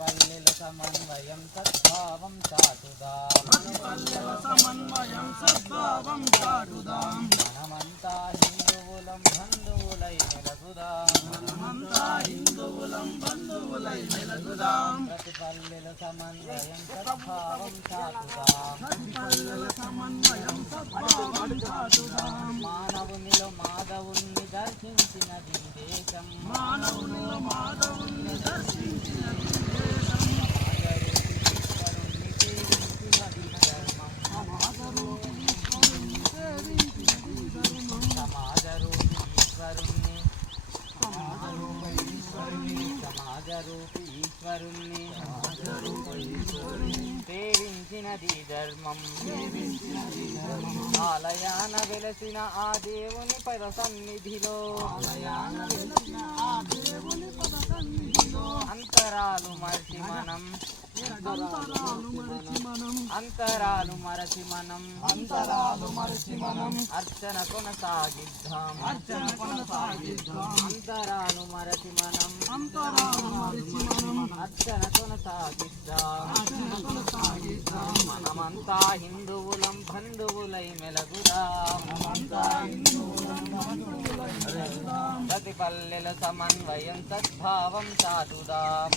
ప్రతిపల్లెల సమన్వయం సద్భావం చాటుదాం ప్రతిపల్లెల సమన్వయం సద్భావం చాటుదాం మనమంతా హిందువులం బంధువులై మెలగుదాం మనమంతా హిందువులం బంధువులై మెలగుదాం ప్రతిపల్లెల సమన్వయం సద్భావం చాటుదాం ప్రతిపల్లెల సమన్వయం సద్భావం చాటుదాం మానవునిలో మాధవుణ్ణి దర్శించినది దేశం మానవునిలో మాధవుణ్ణి దర్శించిన సమాజరూపి ఈశ్వరుణ్ణి సేవించినది ధర్మం ఆలయాన వెలసిన ఆ దేవుని పద సన్నిధిలో అంతరాలు మరచి మనం అంతరాలు మరచి మనం అర్చన కొనసాగిద్దాం అంతరాలు మరచి మనం అర్చన కొనసాగిద్దాం మనమంతా హిందువులం బంధువులై మెలగుదాం ప్రతిపల్లెల సమన్వయం సద్భావం చాటుదాం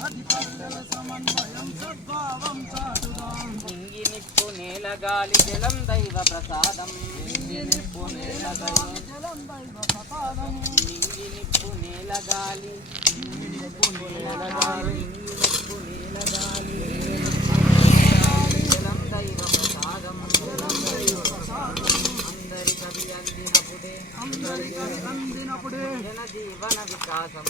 నింగి నిప్పు నేల గాలి జలం దైవ ప్రసాదం నింగి నిప్పు నేల గాలి జలం దైవ ప్రసాదం అందరికీ అందినప్పుడే జనజీవన వికాసం